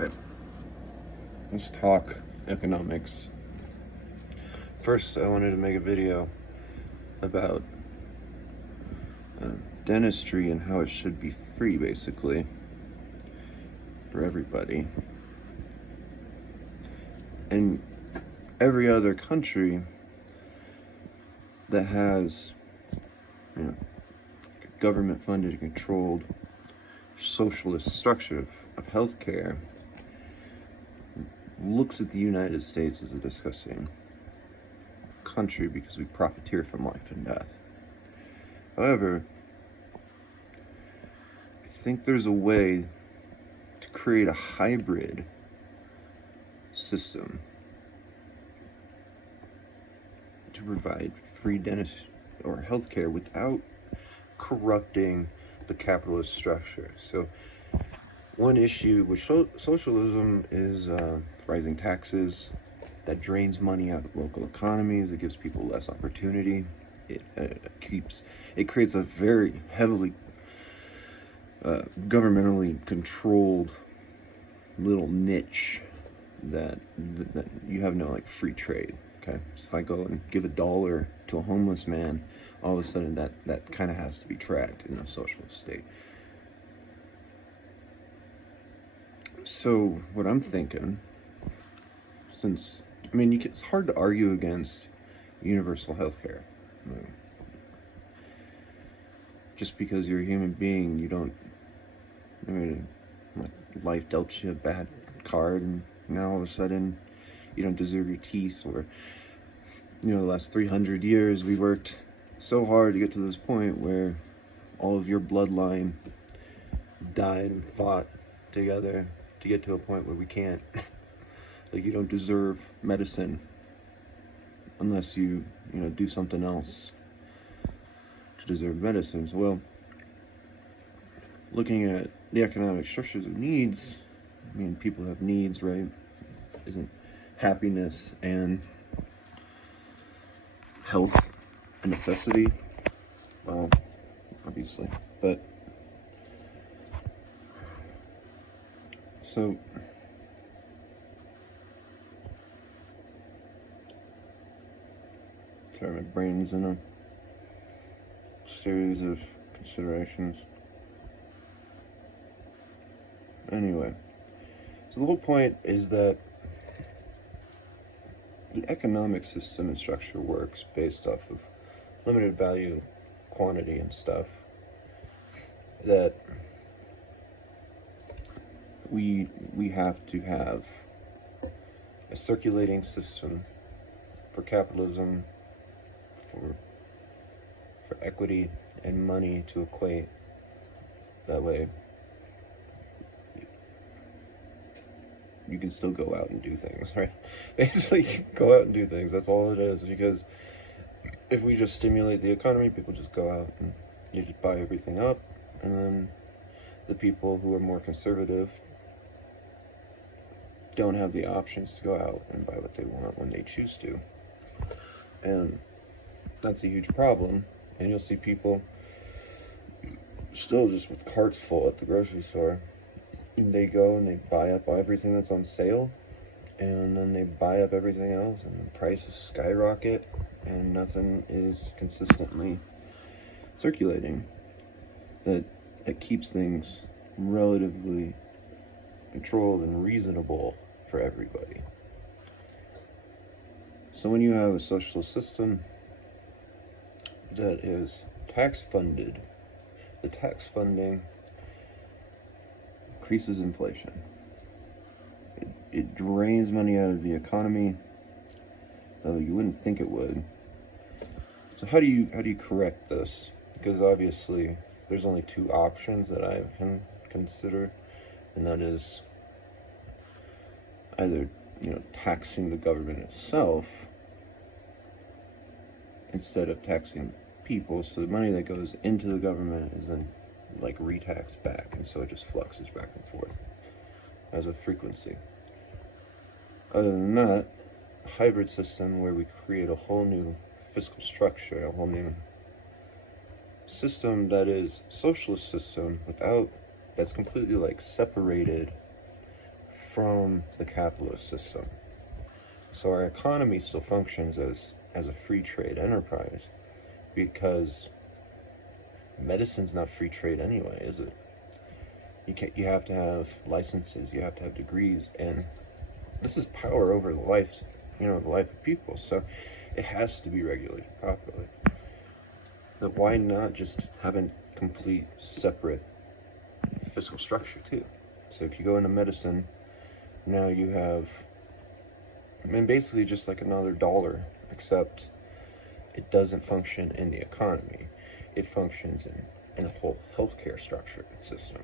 Okay, let's talk economics. First, I wanted to make a video about dentistry and how it should be free, basically, for everybody. In every other country that has, government-funded and controlled socialist structure of healthcare, looks at the United States as a disgusting country because we profiteer from life and death. However, I think there's a way to create a hybrid system to provide free dentist or healthcare without corrupting the capitalist structure. So one issue with socialism is rising taxes that drains money out of local economies. It gives people less opportunity. It creates a very heavily governmentally controlled little niche that you have no free trade. Okay, so if I go and give $1 to a homeless man, all of a sudden that kind of has to be tracked in a socialist state. So what I'm thinking, since it's hard to argue against universal health care. Just because you're a human being, you don't, life dealt you a bad card and now all of a sudden you don't deserve your teeth, or the last 300 years we worked so hard to get to this point where all of your bloodline died and fought together to get to a point where we can't. You don't deserve medicine unless you do something else to deserve medicine. So, well, looking at the economic structures of needs, people have needs, right? Isn't happiness and health a necessity? Well, obviously, but so sorry, my brain's in a series of considerations. Anyway, so the whole point is that the economic system and structure works based off of limited value, quantity, and stuff. That we have to have a circulating system for capitalism, for equity and money to equate. That way you can still go out and do things, right? Basically, go out and do things. That's all it is. Because if we just stimulate the economy, people just go out and you just buy everything up, and then the people who are more conservative don't have the options to go out and buy what they want when they choose to. And that's a huge problem. And you'll see people still just with carts full at the grocery store. And they go and they buy up everything that's on sale, and then they buy up everything else, and the prices skyrocket, and nothing is consistently circulating that keeps things relatively controlled and reasonable for everybody. So when you have a socialist system that is tax funded, the tax funding increases inflation. It drains money out of the economy, though you wouldn't think it would. So how do you correct this? Because obviously there's only two options that I can consider, and that is either taxing the government itself instead of taxing people, so the money that goes into the government is then retaxed back, and so it just fluxes back and forth as a frequency. Other than that, a hybrid system where we create a whole new fiscal structure, a whole new system that is socialist system that's completely separated from the capitalist system. So our economy still functions as a free trade enterprise, because medicine's not free trade anyway, is it? You have to have licenses, you have to have degrees, and this is power over the life, the life of people. So it has to be regulated properly. But why not just have a complete separate fiscal structure too? So if you go into medicine, now you have, basically just like another dollar, except it doesn't function in the economy. It functions in a whole healthcare structure and system.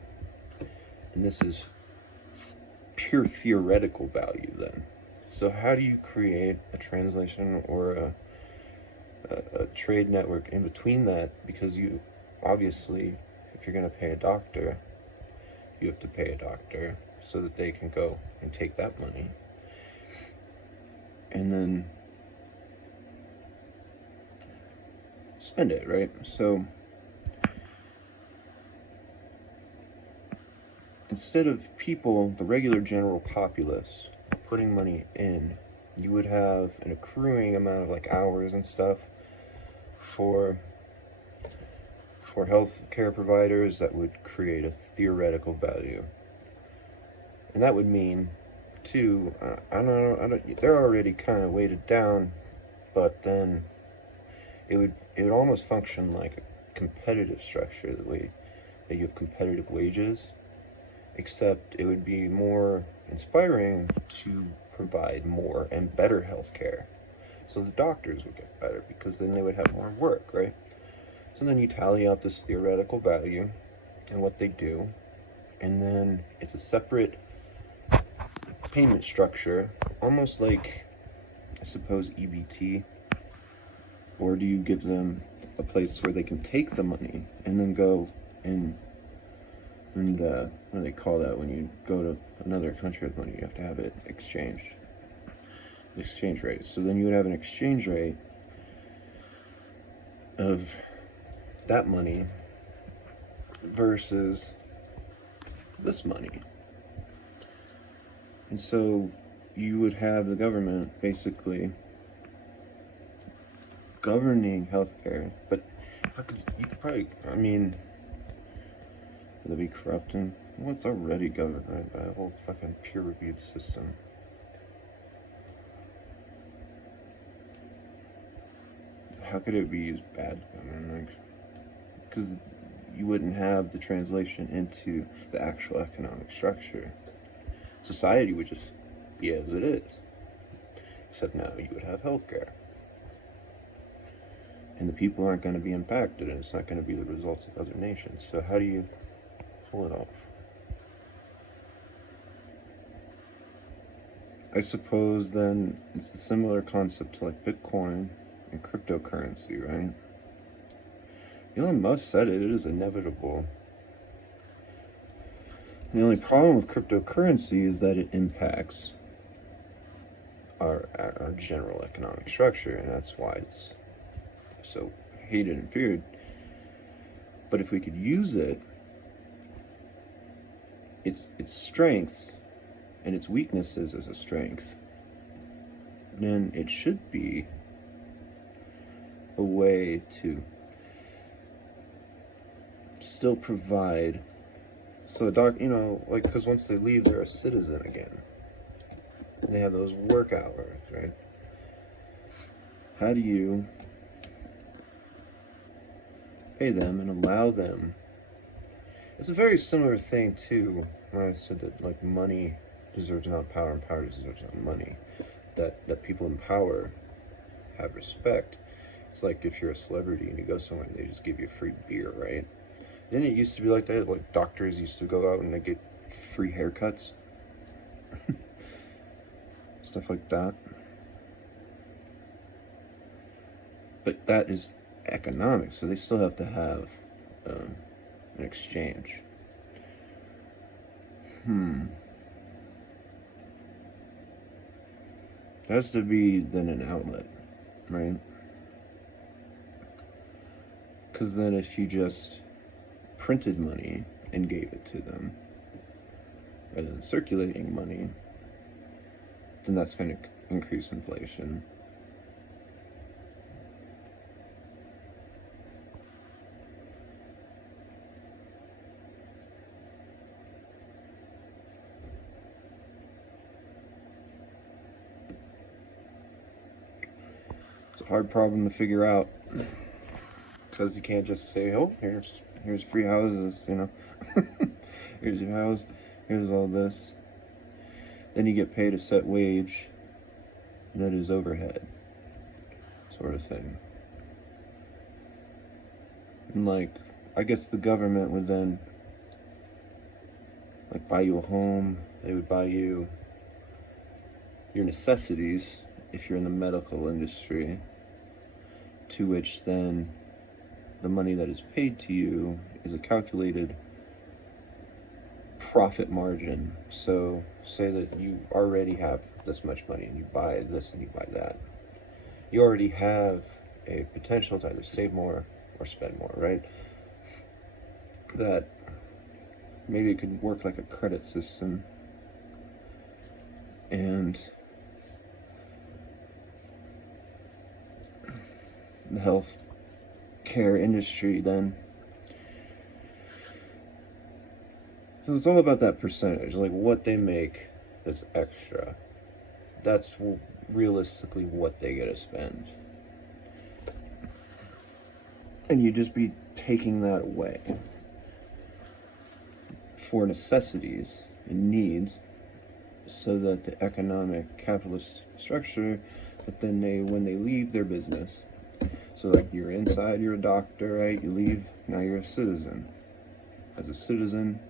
And this is pure theoretical value then. So how do you create a translation or a trade network in between that? Because you obviously, if you're going to pay a doctor, you have to pay a doctor so that they can go and take that money and then spend it, right? So instead of people, the regular general populace, putting money in, you would have an accruing amount of like hours and stuff for health care providers that would create a theoretical value. And that would mean too, I don't know, they're already kind of weighted down, but then it would almost function like a competitive structure, the way that you have competitive wages, except it would be more inspiring to provide more and better health care. So the doctors would get better because then they would have more work, right? So then you tally out this theoretical value and what they do, and then it's a separate payment structure, almost like, I suppose, EBT. Or do you give them a place where they can take the money and then go and what do they call that when you go to another country with money? You have to have it exchanged. Exchange rate. So then you would have an exchange rate of that money versus this money. And so you would have the government basically governing healthcare, but you could probably, would it be corrupting? Well, it's already governed, right, by a whole fucking peer-reviewed system. How could it be used bad? Because you wouldn't have the translation into the actual economic structure. Society would just be as it is. Except now you would have healthcare. And the people aren't going to be impacted, and it's not going to be the results of other nations. So how do you pull it off? I suppose then it's a similar concept to like Bitcoin and cryptocurrency, right? Elon Musk said it is inevitable. The only problem with cryptocurrency is that it impacts our general economic structure, and that's why it's so hated and feared. But if we could use it, its strengths and its weaknesses as a strength, then it should be a way to still provide. So because once they leave, they're a citizen again. And they have those work hours, right? How do you pay them and allow them? It's a very similar thing to when I said that like money deserves not power and power deserves not money. That people in power have respect. It's like if you're a celebrity and you go somewhere and they just give you free beer, right? Didn't it used to be like that? Like doctors used to go out and they get free haircuts, stuff like that. But that is economics, so they still have to have an exchange. It has to be then an outlet, right? Because then if you just printed money and gave it to them, rather than circulating money, then that's going to increase inflation. It's a hard problem to figure out, because you can't just say, oh, here's free houses, you know. Here's your house, here's all this. Then you get paid a set wage that is overhead, sort of thing. And like, I guess the government would then like buy you a home. They would buy you your necessities if you're in the medical industry, to which then the money that is paid to you is a calculated profit margin. So say that you already have this much money and you buy this and you buy that. You already have a potential to either save more or spend more, right? That maybe it could work like a credit system. And the health care industry then, so it's all about that percentage, like what they make that's extra. That's realistically what they get to spend. And you just be taking that away for necessities and needs, so that the economic capitalist structure, that then when they leave their business, so like you're inside, you're a doctor, right? You leave, now you're a citizen. As a citizen,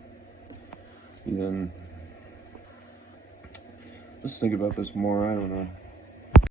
you then, let's think about this more, I don't know.